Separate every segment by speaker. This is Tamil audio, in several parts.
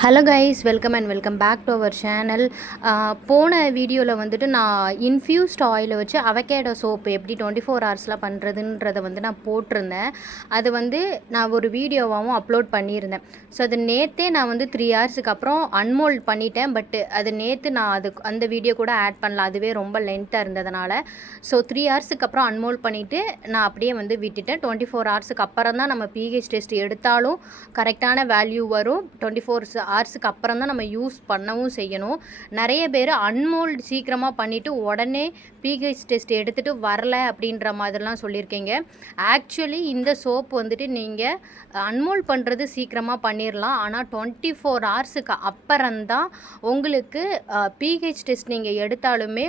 Speaker 1: Hello guys welcome and welcome back to our channel போன வீடியோவில் வந்துட்டு நான் இன்ஃப்யூஸ்ட் ஆயிலை வச்சு அவகேடோ சோப்பு எப்படி டுவெண்ட்டி ஃபோர் ஹவர்ஸில் பண்ணுறதுன்றதை வந்து நான் போட்டிருந்தேன். அது வந்து நான் ஒரு வீடியோவாகவும் அப்லோட் பண்ணியிருந்தேன். ஸோ அது நேற்றே நான் வந்து த்ரீ ஹவர்ஸுக்கு அப்புறம் அன்மோல்ட் பண்ணிட்டேன். பட் அது நேற்று நான் அது அந்த வீடியோ கூட ஆட் பண்ணல. அதுவே ரொம்ப லென்த்தாக இருந்ததுனால. ஸோ த்ரீ ஹவர்ஸுக்கு அப்புறம் அன்மோல்ட் பண்ணிவிட்டு நான் அப்படியே வந்து விட்டுட்டேன். டுவெண்ட்டி ஃபோர் ஹவர்ஸுக்கு அப்புறம் தான் நம்ம பிஹெச் டெஸ்ட் எடுத்தாலும் கரெக்டான வேல்யூ வரும். டுவெண்ட்டி ஃபோர் ஹார்ஸுக்கு அப்புறம் தான் நம்ம யூஸ் பண்ணவும் செய்யணும். நிறைய பேர் அன்மோல்டு சீக்கிரமாக பண்ணிவிட்டு உடனே பிஹெச் டெஸ்ட் எடுத்துகிட்டு வரல அப்படின்ற மாதிரிலாம் சொல்லியிருக்கீங்க. ஆக்சுவலி இந்த சோப் வந்துட்டு நீங்கள் அன்மோல்ட் பண்ணுறது சீக்கிரமாக பண்ணிடலாம் ஆனால் டுவெண்ட்டி ஃபோர் ஹவர்ஸுக்கு அப்புறம்தான் உங்களுக்கு பிஹெச் டெஸ்ட் நீங்கள் எடுத்தாலுமே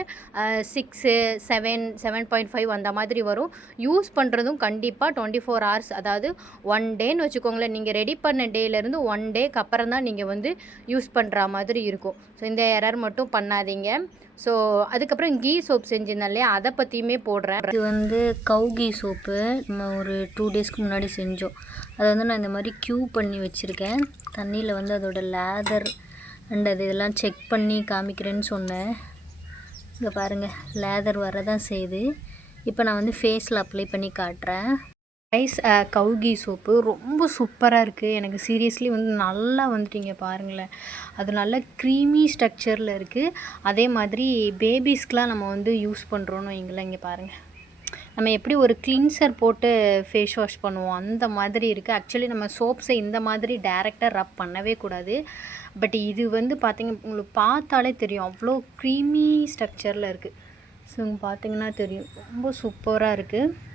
Speaker 1: six seven seven point five அந்த மாதிரி வரும். யூஸ் பண்ணுறதும் கண்டிப்பாக டுவெண்ட்டி ஃபோர் ஹவர்ஸ் அதாவது ஒன் டேன்னு வச்சுக்கோங்களேன். நீங்கள் ரெடி பண்ண டேலேருந்து ஒன் டேக்கு அப்புறம் தான் நீங்கள் வந்து யூஸ் பண்ணுற மாதிரி இருக்கும். ஸோ இந்த எரர் மட்டும் பண்ணாதீங்க. ஸோ அதுக்கப்புறம் கீ சோப் செஞ்சிருந்தேன் இல்லையா? அதை பற்றியுமே போடுறேன்.
Speaker 2: இது வந்து கவு கீ சோப்பு நம்ம ஒரு டூ டேஸ்க்கு முன்னாடி செஞ்சோம். அதை வந்து நான் இந்த மாதிரி க்யூ பண்ணி வச்சுருக்கேன். தண்ணியில் வந்து அதோட லேதர் அண்ட் அது இதெல்லாம் செக் பண்ணி காமிக்கிறேன்னு சொன்னேன். இங்கே பாருங்கள் லேதர் வரதான் செய்யுது. இப்போ நான் வந்து ஃபேஸில் அப்ளை பண்ணி காட்டுறேன்.
Speaker 1: ரைஸ் uh, கவுகி சோப்பு ரொம்ப சூப்பராக இருக்குது எனக்கு சீரியஸ்லி வந்து நல்லா வந்துட்டீங்க பாருங்களேன். அது நல்லா க்ரீமி ஸ்ட்ரக்சரில் இருக்குது அதே மாதிரி பேபிஸ்க்கெலாம் நம்ம வந்து யூஸ் பண்ணுறோன்னு வைங்களேன் இங்கே பாருங்கள் நம்ம எப்படி ஒரு கிளின்சர் போட்டு ஃபேஸ் வாஷ் பண்ணுவோம்? அந்த மாதிரி இருக்குது ஆக்சுவலி நம்ம சோப்ஸை இந்த மாதிரி டேரெக்டாக ரப் பண்ணவே கூடாது. பட் இது வந்து பார்த்திங்க உங்களுக்கு பார்த்தாலே தெரியும். அவ்வளோ க்ரீமி ஸ்ட்ரக்சரில் இருக்குது ஸோ பார்த்தீங்கன்னா தெரியும். ரொம்ப சூப்பராக இருக்குது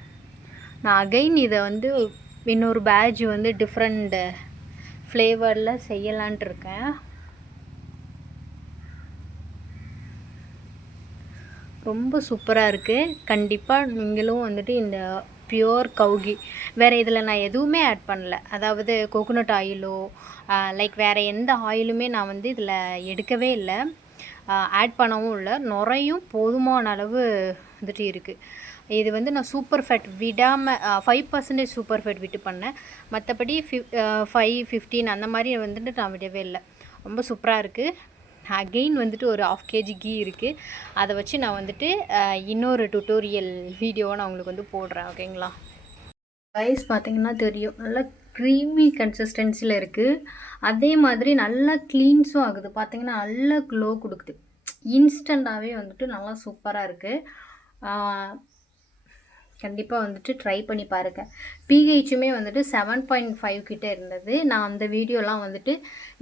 Speaker 1: நான் அகைன் இதை வந்து இன்னொரு பேட்ச் வந்து டிஃப்ரெண்ட் ஃப்ளேவரில் செய்யலான்ட்டு இருக்கேன். ரொம்ப சூப்பராக இருக்குது கண்டிப்பாக நீங்களும் வந்துட்டு இந்த பியோர் கவுகி வேறு இதில் நான் எதுவுமே ஆட் பண்ணல. அதாவது கோகோனட் ஆயிலோ லைக் வேறு எந்த ஆயிலுமே நான் வந்து இதில் எடுக்கவே இல்லை. ஆட் பண்ணவும் இல்லை. நுரையும் போதுமான அளவு வந்துட்டு இருக்குது இது வந்து நான் சூப்பர் ஃபேட் விடாமல் ஃபைவ் பர்சன்டேஜ் சூப்பர் ஃபேட் விட்டு பண்ணேன். மற்றபடி ஃபிஃப் ஃபைவ் ஃபிஃப்டீன் அந்த மாதிரி வந்துட்டு நான் விடவே இல்லை. ரொம்ப சூப்பராக இருக்குது அகெயின் வந்துட்டு ஒரு ஆஃப் கேஜி கீ இருக்குது அதை வச்சு நான் வந்துட்டு இன்னொரு டுட்டோரியல் வீடியோவை நான் உங்களுக்கு வந்து போடுறேன் ஓகேங்களா ரைஸ் பார்த்திங்கன்னா தெரியும். நல்லா க்ரீமி கன்சிஸ்டன்சியில் இருக்குது அதே மாதிரி நல்லா க்ளீன்ஸும் ஆகுது. பார்த்திங்கன்னா நல்லா க்ளோ கொடுக்குது. இன்ஸ்டண்ட்டாகவே வந்துட்டு நல்லா சூப்பராக இருக்குது கண்டிப்பாக வந்துட்டு ட்ரை பண்ணி பாருங்கள் பிஹெச்சுமே வந்துட்டு செவன் பாயிண்ட் ஃபைவ் கிட்டே இருந்தது. நான் அந்த வீடியோலாம் வந்துட்டு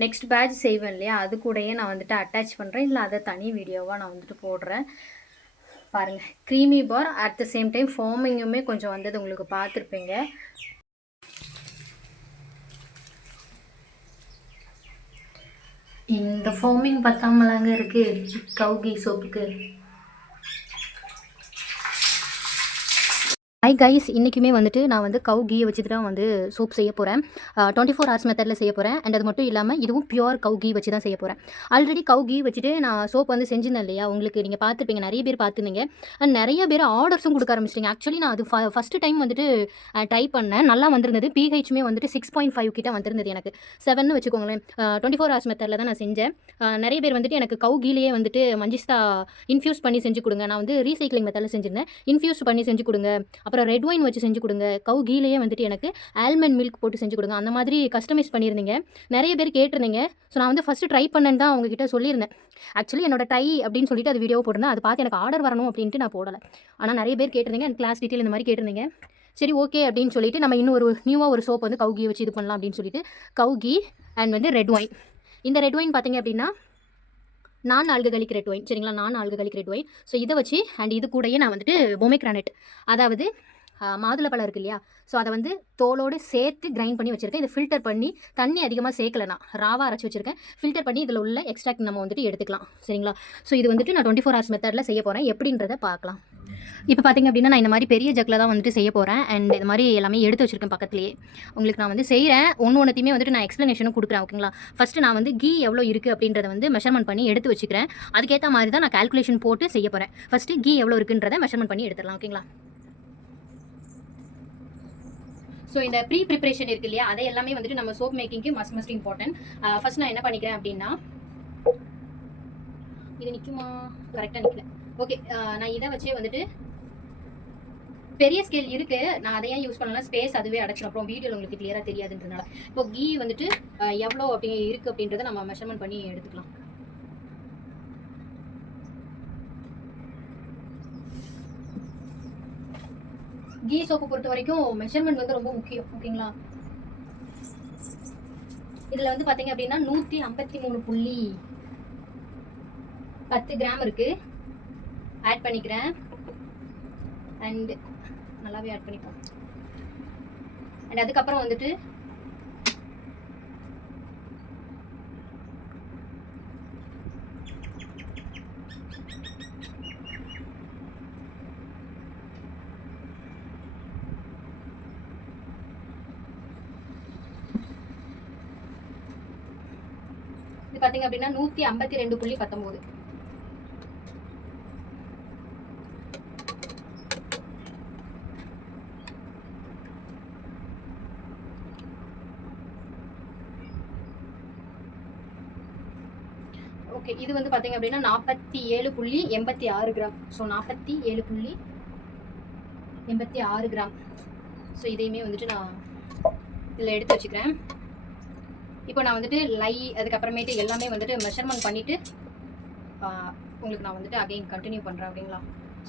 Speaker 1: நெக்ஸ்ட் பேட்ச் செய்வேன் இல்லையா? அது கூடயே நான் வந்துட்டு அட்டாச் பண்ணுறேன் இல்லை அதை தனி வீடியோவாக நான் வந்துட்டு போடுறேன். பாருங்கள் creamy bar at the same time ஃபார்மிங்குமே கொஞ்சம் வந்தது. உங்களுக்கு பார்த்துருப்பீங்க. இந்த ஃபார்மிங் பத்தாமலாங்க இருக்குது கவுகி சோப்புக்கு. ஹை கைஸ் இன்றைக்குமே வந்துட்டு நான் வந்து கவு கீயை வச்சுட்டு தான் வந்து சோப் செய்ய போகிறேன் டுவெண்ட்டி ஃபோர் ஹவர்ஸ் மெத்தடில் செய்ய போகிறேன் அண்ட் அது மட்டும் இல்லாமல் இதுவும் பியூர் கவு கீ வச்சு தான் செய்ய போகிறேன் ஆல்ரெடி கவு கீ வச்சுட்டு நான் சோப் வந்து செஞ்சிருந்தேன் இல்லையா? உங்களுக்கு நீங்கள் பார்த்துருப்பீங்க நிறைய பேர் பார்த்துருந்தீங்க. அண்ட் நிறைய பேர் ஆர்டர்ஸும் கொடுக்க ஆரம்பிச்சிட்டிங்க. ஆக்சுவலி நான் அது ஃபஸ்ட்டு டைம் வந்துட்டு ட்ரை பண்ணேன். நல்லா வந்திருந்தது. பிஹெச்மே வந்துட்டு சிக்ஸ் பாயிண்ட் ஃபைவ் கிட்ட வந்திருந்தது எனக்கு. செவன் வச்சுக்கோங்களேன். டுவெண்ட்டி ஃபோர் ஹவர்ஸ் மெத்தடில் தான் நான் செஞ்சேன். நிறைய பேர் வந்துட்டு எனக்கு கவு கீலேயே வந்துட்டு மஞ்சிஸ்தா இன்ஃபியூஸ் பண்ணி செஞ்சு கொடுங்க. நான் வந்து ரீசைக்ளிங் மெத்தடில் செஞ்சிருந்தேன். இன்ஃபியூஸ் பண்ணி செஞ்சு கொடுங்க. அப்புறம் அப்புறம் ரெட் ஒயின் வச்சு செஞ்சு கொடுங்க. கவு கீழேயே வந்துட்டு எனக்கு ஆல்மண்ட் மில்க் போட்டு செஞ்சு கொடுங்க. அந்த மாதிரி கஸ்டமைஸ் பண்ணியிருந்தீங்க. நிறைய பேர் கேட்டிருந்தீங்க. ஸோ நான் வந்து ஃபஸ்ட்டு ட்ரை பண்ணேன்னு தான் உங்ககிட்ட சொல்லியிருந்தேன். ஆக்சுவலி என்னோட ட்ரை அப்படின்னு சொல்லிட்டு அது வீடியோ போட்டிருந்தேன். அது பார்த்து எனக்கு ஆர்டர் வரணும் அப்படின்ட்டு நான் போடலை. ஆனால் நிறைய பேர் கேட்டிருந்தீங்க. அண்ட் கிளாஸ் டீட்டெயில் இந்த மாதிரி கேட்டிருந்தீங்க. சரி ஓகே அப்படின்னு சொல்லிட்டு நம்ம இன்னும் ஒரு நியூவாக ஒரு சோப் வந்து கவுகியை வச்சு இது பண்ணலாம் அப்படின்னு சொல்லிட்டு. கவுகி அண்ட் வந்து ரெட் ஒயின் இந்த ரெட் ஒயின் பார்த்தீங்க அப்படின்னா நான் ஆல்கஹாலிக் ரெட் ஒயின் சரிங்களா? நான் ஆல்கஹாலிக் ரெட் ஒயின் ஸோ இதை வச்சு அண்ட் இது கூடயே நான் வந்துட்டு பொமைக்ரானட் அதாவது மாதுளப்பழம் இருக்கு இல்லையா? ஸோ அதை வந்து தோலோடு சேர்த்து கிரைண்ட் பண்ணி வச்சுருக்கேன். இதை ஃபில்டர் பண்ணி தண்ணி அதிகமாக சேர்க்கல நான் ராவாக அரைச்சி வச்சுருக்கேன். ஃபில்டர் பண்ணி இதில் உள்ள எக்ஸ்ட்ராக்ட் நம்ம வந்துட்டு எடுத்துக்கலாம். சரிங்களா? ஸோ இது வந்துட்டு நான் டுவெண்ட்டி ஃபோர் ஹவர்ஸ் மெத்தடில் செய்ய போகிறேன் எப்படின்றத பார்க்கலாம். இப்போ பார்த்திங்க அப்படின்னா நான் இந்த மாதிரி பெரிய ஜக்கில் தான் வந்துட்டு செய்ய போகிறேன். அண்ட் இது மாதிரி எல்லாமே எடுத்து வச்சிருக்கேன் பக்கத்துலேயே. உங்களுக்கு நான் வந்து செய்கிறேன். ஒன்று ஒன்றுத்தையுமே வந்துட்டு நான் எக்ஸ்ப்ளனேஷனும் கொடுக்குறேன் ஓகேங்களா ஃபஸ்ட்டு நான் வந்து கீ எவ்வளோ இருக்குது அப்படின்றத வந்து மெஷர்மெண்ட் பண்ணி எடுத்து வச்சுக்கிறேன். அதுக்கேற்ற மாதிரி தான் நான் கால்குலேஷன் போட்டு செய்ய போகிறேன் ஃபஸ்ட்டு கீ எவ்வளோ இருக்குன்றதை மெஷர்மெண்ட் பண்ணி எடுத்துடலாம் ஓகேங்களா ஸோ இந்த ப்ரீ ப்ரிப்பரேஷன் இருக்கு இல்லையா? அதை எல்லாமே வந்துட்டு நம்ம சோப் மேக்கிங்க்கு மஸ்ட் மஸ்ட் இம்பார்ட்டன்ட் ஃபஸ்ட் நான் என்ன பண்ணிக்கிறேன் அப்படின்னா இது நிற்குமா கரெக்டாக நிற்கல ஓகே நான் இதை வச்சே வந்துட்டு பெரிய ஸ்கேல் இருக்கு. நான் அதையே யூஸ் பண்ணலாம் ஸ்பேஸ் அதுவே அடைச்சிடும் அப்புறம் வீடியோவில் உங்களுக்கு கிளியராக தெரியாதுன்றதுனால. இப்போ கீ வந்துட்டு எவ்வளோ அப்படி இருக்கு அப்படின்றத நம்ம மெஷர்மெண்ட் பண்ணி எடுத்துக்கலாம். கீ சோப்பு பொறுத்த வரைக்கும் மெஷர்மெண்ட் வந்து ரொம்ப முக்கியம். ஓகேங்களா இதில் வந்து பார்த்தீங்க அப்படின்னா நூற்றி ஐம்பத்தி மூணு புள்ளி பத்து கிராம் இருக்கு. ஆட் பண்ணிக்கிறேன். அண்ட் நல்லாவே ஆட் பண்ணிப்போம் அண்ட் அதுக்கப்புறம் வந்துட்டு இது பார்த்தீங்க அப்படின்னா நூற்றி ஐம்பத்தி ரெண்டு புள்ளி பத்தொம்போது ஓகே இது வந்து பார்த்தீங்க அப்படின்னா நாற்பத்தி ஏழு புள்ளி எண்பத்தி ஆறு கிராம். ஸோ நாற்பத்தி ஏழு புள்ளி எண்பத்தி ஆறு கிராம். ஸோ இதையுமே வந்துட்டு நான் இதில் எடுத்து வச்சுக்கிறேன். இப்போ நான் வந்துட்டு லை அதுக்கப்புறமேட்டு எல்லாமே வந்துட்டு மெஷர்மெண்ட் பண்ணிவிட்டு உங்களுக்கு நான் வந்துட்டு அகைன் கண்டினியூ பண்ணுறேன் அப்படிங்களா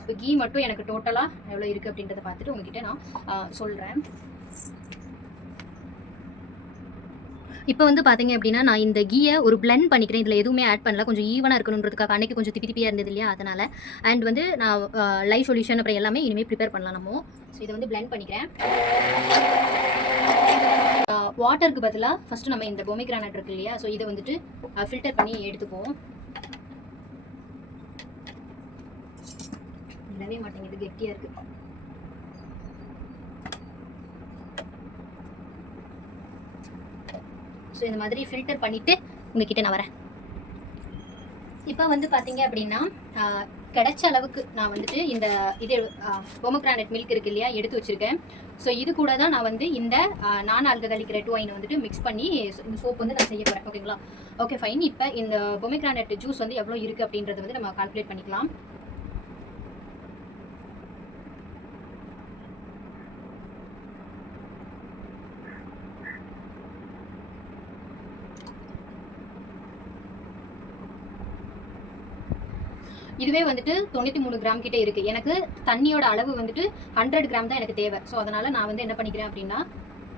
Speaker 1: இப்போ கீ மட்டும் எனக்கு டோட்டலாக எவ்வளோ இருக்குது அப்படின்றத பார்த்துட்டு உங்ககிட்ட நான் சொல்கிறேன் இப்போ வந்து பார்த்தீங்க அப்படின்னா நான் இந்த கீயை ஒரு பிளெண்ட் பண்ணிக்கிறேன். இதில் எதுவுமே ஆட் பண்ணல. கொஞ்சம் ஈவனாக இருக்கணுன்றதுக்காக அன்னைக்கு கொஞ்சம் திப்பி திப்பியாக இருந்தது இல்லையா? அதனால். அண்ட் வந்து நான் லைவ் சொல்யூஷன் அப்புறம் எல்லாமே இனிமேல் ப்ரிப்பேர் பண்ணலாம் நம்ம. ஸோ இதை வந்து பிளெண்ட் பண்ணிக்கிறேன். வாட்டருக்கு பதிலாக ஃபஸ்ட்டு நம்ம இந்த பொமிக்ரானட் இருக்கு இல்லையா? ஸோ இதை வந்துட்டு ஃபில்டர் பண்ணி எடுத்துக்குவோம். இல்லவே மாட்டேங்குது. கெட்டியாக இருக்குது ஸோ இந்த மாதிரி ஃபில்டர் பண்ணிவிட்டு உங்ககிட்ட நான் வரேன். இப்போ வந்து பார்த்தீங்க அப்படின்னா கிடைச்ச அளவுக்கு நான் வந்துட்டு இந்த இது பொமக்ரானட் மில்க் இருக்கு இல்லையா எடுத்து வச்சுருக்கேன். ஸோ இது கூட தான் நான் வந்து இந்த நான் ஆல்கஹாலிக் ரெட் ஒயின் வந்துட்டு மிக்ஸ் பண்ணி இந்த சோப் வந்து நான் செய்ய போகிறேன் ஓகேங்களா ஓகே ஃபைன் இப்போ இந்த பொமக்ரானட் ஜூஸ் வந்து எவ்வளோ இருக்குது அப்படின்றத வந்து நம்ம கால்குலேட் பண்ணிக்கலாம். இதுவே வந்துட்டு தொண்ணூற்றி மூணு கிராம் கிட்டே இருக்குது எனக்கு தண்ணியோட அளவு வந்துட்டு ஹண்ட்ரட் கிராம் தான் எனக்கு தேவை. ஸோ அதனால் நான் வந்து என்ன பண்ணிக்கிறேன் அப்படின்னா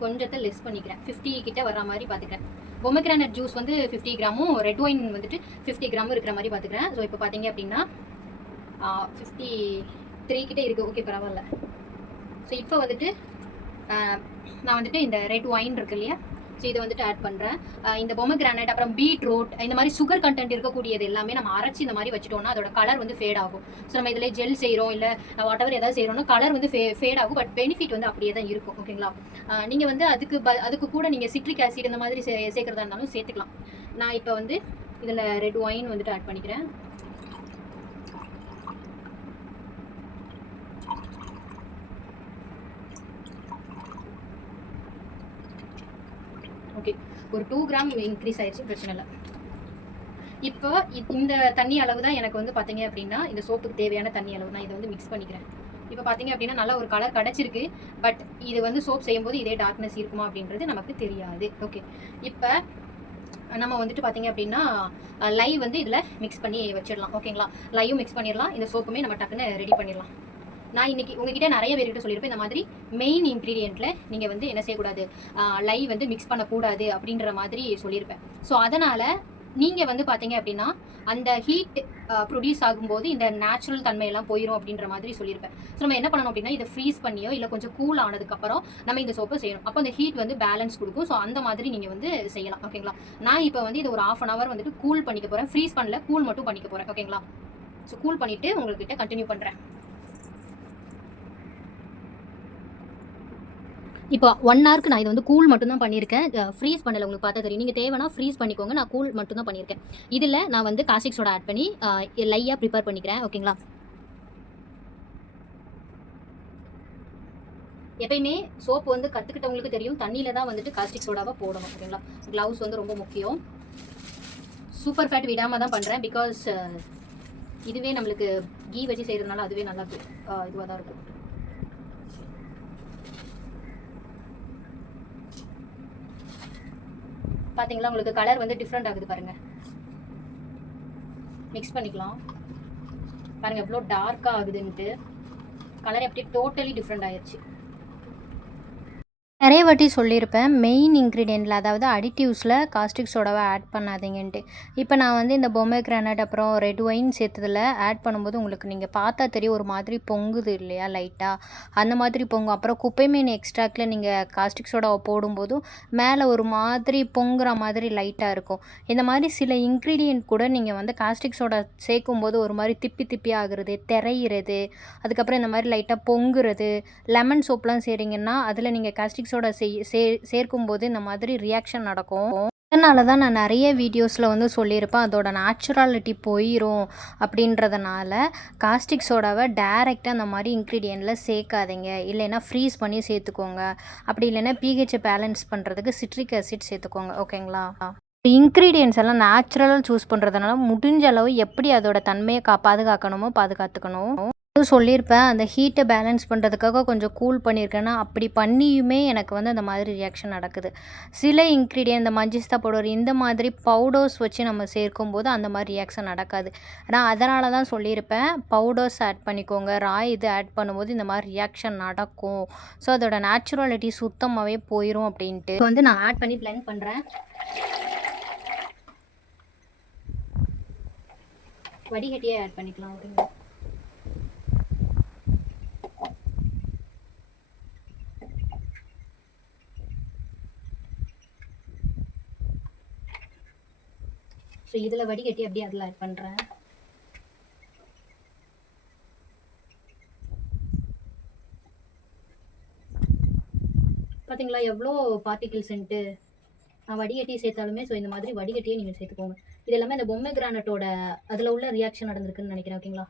Speaker 1: கொஞ்சத்தை லெஸ் பண்ணிக்கிறேன். ஃபிஃப்டி கிட்ட வர்ற மாதிரி பார்த்துக்கிறேன் பொமக்ரானட் ஜூஸ் வந்து ஃபிஃப்டி கிராமும் ரெட் ஒயின் வந்துட்டு ஃபிஃப்டி கிராமும் இருக்கிற மாதிரி பார்த்துக்கிறேன் ஸோ இப்போ பார்த்தீங்க அப்படின்னா ஃபிஃப்டி த்ரீ கிட்டே இருக்குது ஓகே பரவாயில்ல. ஸோ இப்போ வந்துட்டு நான் வந்துட்டு இந்த ரெட் ஒயின் இருக்கு இல்லையா ஸோ இதை வந்துட்டு ஆட் பண்ணுறேன் இந்த பொமக்ரானட் அப்புறம் பீட்ரூட் இந்த மாதிரி சுகர் கண்டென்ட் இருக்கக்கூடியது எல்லாமே நம்ம அரைச்சி இந்த மாதிரி வச்சுட்டோம்னா அதோட கலர் வந்து ஃபேட் ஆகும். ஸோ நம்ம இதில் ஜெல் செய்கிறோம் இல்லை வாட் எவர் ஏதாவது செய்கிறோம்னா கலர் வந்து ஃபே ஃபேட் ஆகும் பட் பெனிஃபிட் வந்து அப்படியே தான் இருக்கும் ஓகேங்களா நீங்கள் வந்து அதுக்கு ப அதுக்கு கூட நீங்கள் சிட்ரிக் ஆசிட் இந்த மாதிரி சே சேர்க்குறதா இருந்தாலும் சேர்த்துக்கலாம். நான் இப்போ வந்து இதில் ரெட் ஒயின் வந்துட்டு ஆட் பண்ணிக்கிறேன் ஓகே ஒரு டூ கிராம் இன்க்ரீஸ் ஆயிடுச்சு பிரச்சனை இல்லை. இப்போ இந்த தண்ணி அளவு தான் எனக்கு வந்து பார்த்தீங்க அப்படின்னா இந்த சோப்புக்கு தேவையான தண்ணி அளவு நான் இதை வந்து மிக்ஸ் பண்ணிக்கிறேன். இப்போ பார்த்தீங்க அப்படின்னா நல்ல ஒரு கலர் கிடச்சிருக்கு பட் இது வந்து சோப் செய்யும்போது இதே டார்க்னஸ் இருக்குமா அப்படின்றது நமக்கு தெரியாது. ஓகே இப்போ நம்ம வந்துட்டு பார்த்தீங்க அப்படின்னா லைவ் வந்து இதில் மிக்ஸ் பண்ணி வச்சிடலாம். ஓகேங்களா லைவும் மிக்ஸ் பண்ணிடலாம். இந்த சோப்புமே நம்ம டக்குன்னு ரெடி பண்ணிடலாம். நான் இன்னைக்கு உங்ககிட்ட நிறைய பேர்கிட்ட சொல்லியிருப்பேன் இந்த மாதிரி மெயின் இன்க்ரீடியண்ட்ல நீங்கள் வந்து என்ன செய்யக்கூடாது? லை வந்து மிக்ஸ் பண்ணக்கூடாது அப்படின்ற மாதிரி சொல்லியிருப்பேன். ஸோ அதனால் நீங்கள் வந்து பார்த்தீங்க அப்படின்னா அந்த ஹீட் ப்ரொடியூஸ் ஆகும்போது இந்த நேச்சுரல் தன்மையெல்லாம் போயிடும் அப்படின்ற மாதிரி சொல்லியிருப்பேன். ஸோ நம்ம என்ன பண்ணணும் அப்படின்னா இதை ஃப்ரீஸ் பண்ணியோ இல்லை கொஞ்சம் கூல் ஆனதுக்கப்புறம் நம்ம இந்த சோப்பை செய்யணும். அப்போ அந்த ஹீட் வந்து பேலன்ஸ் கொடுக்கும். ஸோ அந்த மாதிரி நீங்கள் வந்து செய்யலாம். ஓகேங்களா நான் இப்போ வந்து இது ஒரு ஆஃப் அன் ஹவர் வந்துட்டு கூல் பண்ணிக்க போகிறேன் ஃப்ரீஸ் பண்ணல கூல் மட்டும் பண்ணிக்க போகிறேன் ஓகேங்களா ஸோ கூல் பண்ணிவிட்டு உங்கள்கிட்ட கண்டினியூ பண்ணுறேன் இப்போ ஒன் ஹவருக்கு நான் இது வந்து கூல் மட்டும் தான் பண்ணியிருக்கேன் ஃப்ரீஸ் பண்ணல உங்களுக்கு பார்த்தா தெரியும். நீங்கள் தேவைன்னா ஃப்ரீஸ் பண்ணிக்கோங்க. நான் கூல் மட்டும் தான் பண்ணியிருக்கேன். இதில் நான் வந்து காசிக் சோடா ஆட் பண்ணி லையாக ப்ரிப்பேர் பண்ணிக்கிறேன். ஓகேங்களா எப்பயுமே சோப்பு வந்து கற்றுக்கிட்டவங்களுக்கு தெரியும். தண்ணியில் தான் வந்துட்டு காஸ்டிக் சோடாவை போடணும். ஓகேங்களா க்ளவுஸ் வந்து ரொம்ப முக்கியம். சூப்பர் ஃபேட் விடாமல் தான் பண்ணுறேன் பிகாஸ் இதுவே நம்மளுக்கு கீ வச்சு செய்கிறதுனால அதுவே நல்லா இதுவாக தான் இருக்கும். பார்த்தீங்களா உங்களுக்கு கலர் வந்து டிஃப்ரெண்ட் ஆகுது பாருங்கள் மிக்ஸ் பண்ணிக்கலாம். பாருங்கள் எவ்வளோ டார்க்காக ஆகுதுன்ட்டு. கலர் எப்படி டோட்டலி டிஃப்ரெண்ட் ஆயிடுச்சு
Speaker 2: நிறைய வாட்டி சொல்லியிருப்பேன் மெயின் இன்க்ரீடியண்ட்டில் அதாவது அடிட்டிவ்ஸில் காஸ்டிக் சோடாவை ஆட் பண்ணாதீங்கன்ட்டு. இப்போ நான் வந்து இந்த பொம்மை கிரானட் அப்புறம் ரெட் ஒயின் சேர்த்ததில் ஆட் பண்ணும்போது உங்களுக்கு நீங்கள் பார்த்தா தெரியும் ஒரு மாதிரி பொங்குது இல்லையா லைட்டாக அந்த மாதிரி பொங்கும். அப்புறம் குப்பை மீன் எக்ஸ்ட்ராக்டில் நீங்கள் காஸ்டிக் சோடாவை போடும்போதும் மேலே ஒரு மாதிரி பொங்குற மாதிரி லைட்டாக இருக்கும். இந்த மாதிரி சில இன்க்ரீடியண்ட் கூட நீங்கள் வந்து காஸ்டிக் சோடா சேர்க்கும்போது ஒரு மாதிரி திப்பி திப்பி ஆகுறது திரையிறது அதுக்கப்புறம் இந்த மாதிரி லைட்டாக பொங்குறது லெமன் சோப்லாம் செய்கிறீங்கன்னா அதில் நீங்கள் காஸ்டிக் சோடா செய் சே சேர்க்கும்போது இந்த மாதிரி ரியாக்ஷன் நடக்கும். அதனால தான் நான் நிறைய வீடியோஸில் வந்து சொல்லியிருப்பேன் அதோட நேச்சுராலிட்டி போயிடும் அப்படின்றதுனால காஸ்டிக் சோடாவை டேரெக்டாக அந்த மாதிரி இன்க்ரீடியண்ட்டில் சேர்க்காதீங்க. இல்லைன்னா ஃப்ரீஸ் பண்ணி சேர்த்துக்கோங்க. அப்படி இல்லைன்னா பிஹெச்சை பேலன்ஸ் பண்ணுறதுக்கு சிட்ரிக் ஆசிட் சேர்த்துக்கோங்க ஓகேங்களா இன்க்ரீடியன்ஸ் எல்லாம் நேச்சுரலாக சூஸ் பண்ணுறதுனால முடிஞ்ச அளவு எப்படி அதோட தன்மையை கா பாதுகாக்கணுமோ பாதுகாத்துக்கணும். சொல்லியிருப்பேன் அந்த ஹீட்டை பேலன்ஸ் பண்ணுறதுக்காக கொஞ்சம் கூல் பண்ணியிருக்கேன்னா அப்படி பண்ணியுமே எனக்கு வந்து அந்த மாதிரி ரியாக்ஷன் நடக்குது. சில இன்க்ரீடியன்ட் இந்த மஞ்சிஸ்தா பவுடர் இந்த மாதிரி பவுடர்ஸ் வச்சு நம்ம சேர்க்கும்போது அந்த மாதிரி ரியாக்ஷன் நடக்காது. நான் அதனால தான் சொல்லியிருப்பேன் பவுடர்ஸ் ஆட் பண்ணிக்கோங்க ராய் இது ஆட் பண்ணும்போது இந்த மாதிரி ரியாக்ஷன் நடக்கும். ஸோ அதோட நேச்சுரலிட்டி சுத்தமாகவே போயிடும் அப்படின்ட்டு.
Speaker 1: இப்போ வந்து நான் ஆட் பண்ணி blend பண்ணுறேன் வடிகட்டியே ஆட் பண்ணிக்கலாம் ஓகேங்களா ஸோ இதில் வடிகட்டி அப்படியே அதில் ஆட் பண்ணுறேன் பார்த்தீங்களா எவ்வளோ பார்ட்டிகிள்ஸ்ன்ட்டு நான் வடிகட்டி சேர்த்தாலுமே ஸோ இந்த மாதிரி வடிகட்டியே நீங்கள் சேர்த்துக்கோங்க. இது எல்லாமே இந்த பொம்மை கிரானட்டோட அதில் உள்ள ரியாக்ஷன் நடந்திருக்குன்னு நினைக்கிறேன் ஓகேங்களா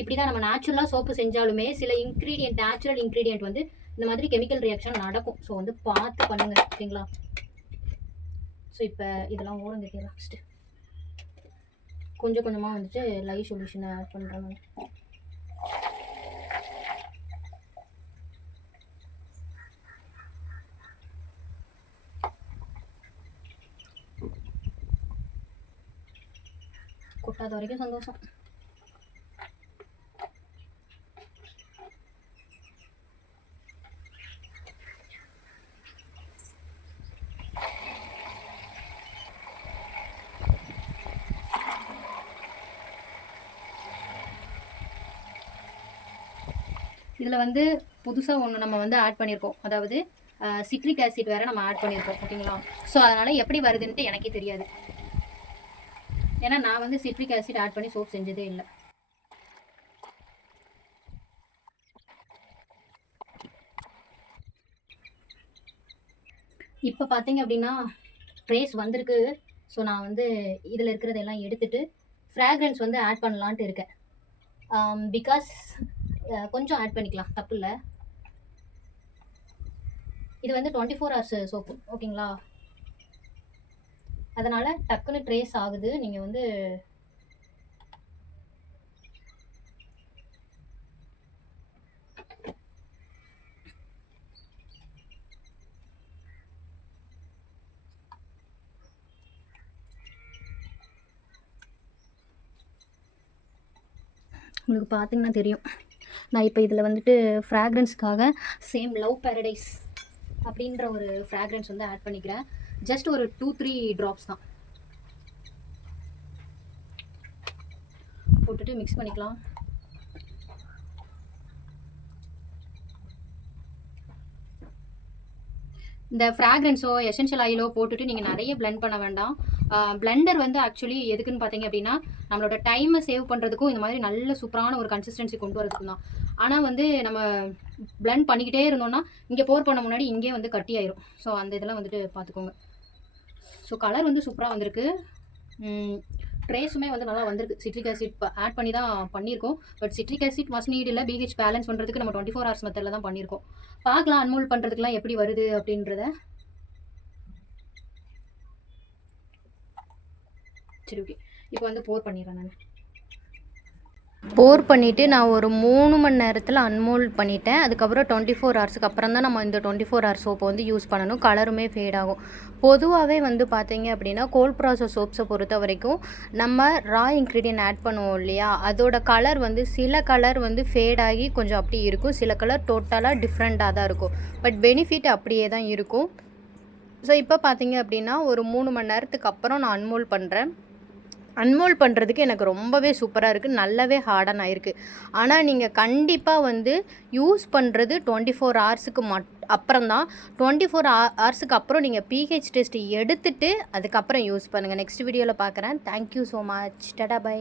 Speaker 1: இப்படி தான் நம்ம நேச்சுரலாக சோப்பு செஞ்சாலுமே சில இன்க்ரீடியன்ட் நேச்சுரல் இன்க்ரீடியன்ட் வந்து இந்த மாதிரி கெமிக்கல் ரியாக்ஷன் நடக்கும். ஸோ வந்து பார்த்து பண்ணுங்கள் ஓகேங்களா ஸோ இப்போ இதெல்லாம் ஓரம் கட்டிடலாம் ஃபஸ்ட்டு கொஞ்சம் கொஞ்சமாக வந்துட்டு லைவ் சொல்யூஷனை ஆட் பண்ணுறேன் நான் கொட்டாத வரைக்கும் சந்தோஷம். இதில் வந்து புதுசாக ஒன்று நம்ம வந்து ஆட் பண்ணியிருக்கோம் அதாவது சிட்ரிக் ஆசிட் வேறு நம்ம ஆட் பண்ணியிருக்கோம் ஓகேங்களா? ஸோ அதனால் எப்படி வருதுன்ட்டு எனக்கே தெரியாது. ஏன்னா நான் வந்து சிட்ரிக் ஆசிட் ஆட் பண்ணி சோப் செஞ்சதே இல்லை. இப்போ பார்த்தீங்க அப்படின்னா ப்ரேஸ் வந்திருக்கு. ஸோ நான் வந்து இதில் இருக்கிறதெல்லாம் எடுத்துகிட்டு ஃப்ராக்ரன்ஸ் வந்து ஆட் பண்ணலான்ட்டு இருக்கேன். பிகாஸ் கொஞ்சம் ஆட் பண்ணிக்கலாம். தப்பு இல்லை இது வந்து டுவெண்ட்டி ஃபோர் ஹவர்ஸ் சோப்பு ஓகேங்களா? அதனால் டக்குன்னு ட்ரேஸ் ஆகுது. நீங்கள் வந்து உங்களுக்கு பார்த்தீங்கன்னா தெரியும். நான் இப்போ இதில் வந்துட்டு ஃப்ராக்ரன்ஸ்க்காக சேம் லவ் பேரடைஸ் அப்படின்ற ஒரு ஃப்ராக்ரன்ஸ் வந்து ஆட் பண்ணிக்கிறேன். ஜஸ்ட் ஒரு டூ த்ரீ ட்ராப்ஸ் தான். போட்டுட்டு மிக்ஸ் பண்ணிக்கலாம். இந்த ஃப்ராக்ரன்ஸோ எசென்ஷியல் ஆயிலோ போட்டுட்டு நீங்கள் நிறைய பிளெண்ட் பண்ண வேண்டாம். பிளெண்டர் வந்து ஆக்சுவலி எதுக்குன்னு பார்த்தீங்க அப்படின்னா நம்மளோட டைமை சேவ் பண்ணுறதுக்கும் இந்த மாதிரி நல்ல சூப்பரான ஒரு கன்சிஸ்டன்சி கொண்டு வரதுக்கும் தான். ஆனால் வந்து நம்ம பிளண்ட் பண்ணிக்கிட்டே இருந்தோம்னா இங்கே போர் பண்ண முன்னாடி இங்கே வந்து கட்டி ஆயிரும். ஸோ அந்த இதெல்லாம் வந்துட்டு பார்த்துக்கோங்க ஸோ கலர் வந்து சூப்பராக வந்திருக்கு. ட்ரேஸுமே வந்து நல்லா வந்திருக்கு. சிட்ரிக் ஆசிட் ஆட் பண்ணி தான் பண்ணியிருக்கோம். But citric acid must need இல்லை. பிஹெச் பேலன்ஸ் பண்ணுறதுக்கு நம்ம டுவெண்ட்டி ஃபோர் ஹவர்ஸ் மெத்தடில் தான் பண்ணியிருக்கோம். பார்க்கலாம் அன்மோல் பண்ணுறதுக்குலாம் எப்படி வருது அப்படின்றத. சரி ஓகே இப்போ வந்து போர் பண்ணிடுறேன் நான்.
Speaker 2: போர் பண்ணிவிட்டு நான் ஒரு மூணு மணி நேரத்தில் அன்மோல்ட் பண்ணிட்டேன். அதுக்கப்புறம் டுவெண்ட்டி ஃபோர் ஹவர்ஸுக்கு அப்புறம் தான் நம்ம இந்த டுவெண்ட்டி ஃபோர் ஹவர்ஸ் சோப்பை வந்து யூஸ் பண்ணணும். கலருமே ஃபேட் ஆகும். பொதுவாகவே வந்து பார்த்தீங்க அப்படின்னா கோல்ட் ப்ராசஸ் சோப்ஸை பொறுத்த வரைக்கும் நம்ம ரா இன்க்ரீடியன்ட் ஆட் பண்ணுவோம் இல்லையா? அதோட கலர் வந்து சில கலர் வந்து ஃபேட் ஆகி கொஞ்சம் அப்படி இருக்கும். சில கலர் டோட்டலாக டிஃப்ரெண்ட்டாக தான் இருக்கும். பட் பெனிஃபிட் அப்படியே தான் இருக்கும். ஸோ இப்போ பார்த்தீங்க அப்படின்னா ஒரு மூணு மணி நேரத்துக்கு அப்புறம் நான் அன்மோல் பண்ணுறேன் அன்மோல் பண்ணுறதுக்கு எனக்கு ரொம்பவே சூப்பராக இருக்குது நல்லாவே ஹார்டன் ஆயிருக்கு ஆனால் நீங்கள் கண்டிப்பாக வந்து யூஸ் பண்ணுறது டுவெண்ட்டி ஃபோர் ஹவர்ஸுக்கு மட் அப்புறம் தான் டுவெண்ட்டி ஃபோர் ஹவர்ஸுக்கு அப்புறம் நீங்கள் பிஹெச் டெஸ்ட் எடுத்துட்டு அதுக்கப்புறம் யூஸ் பண்ணுங்கள் நெக்ஸ்ட் வீடியோவில் பார்க்குறேன் thank you so much tata bye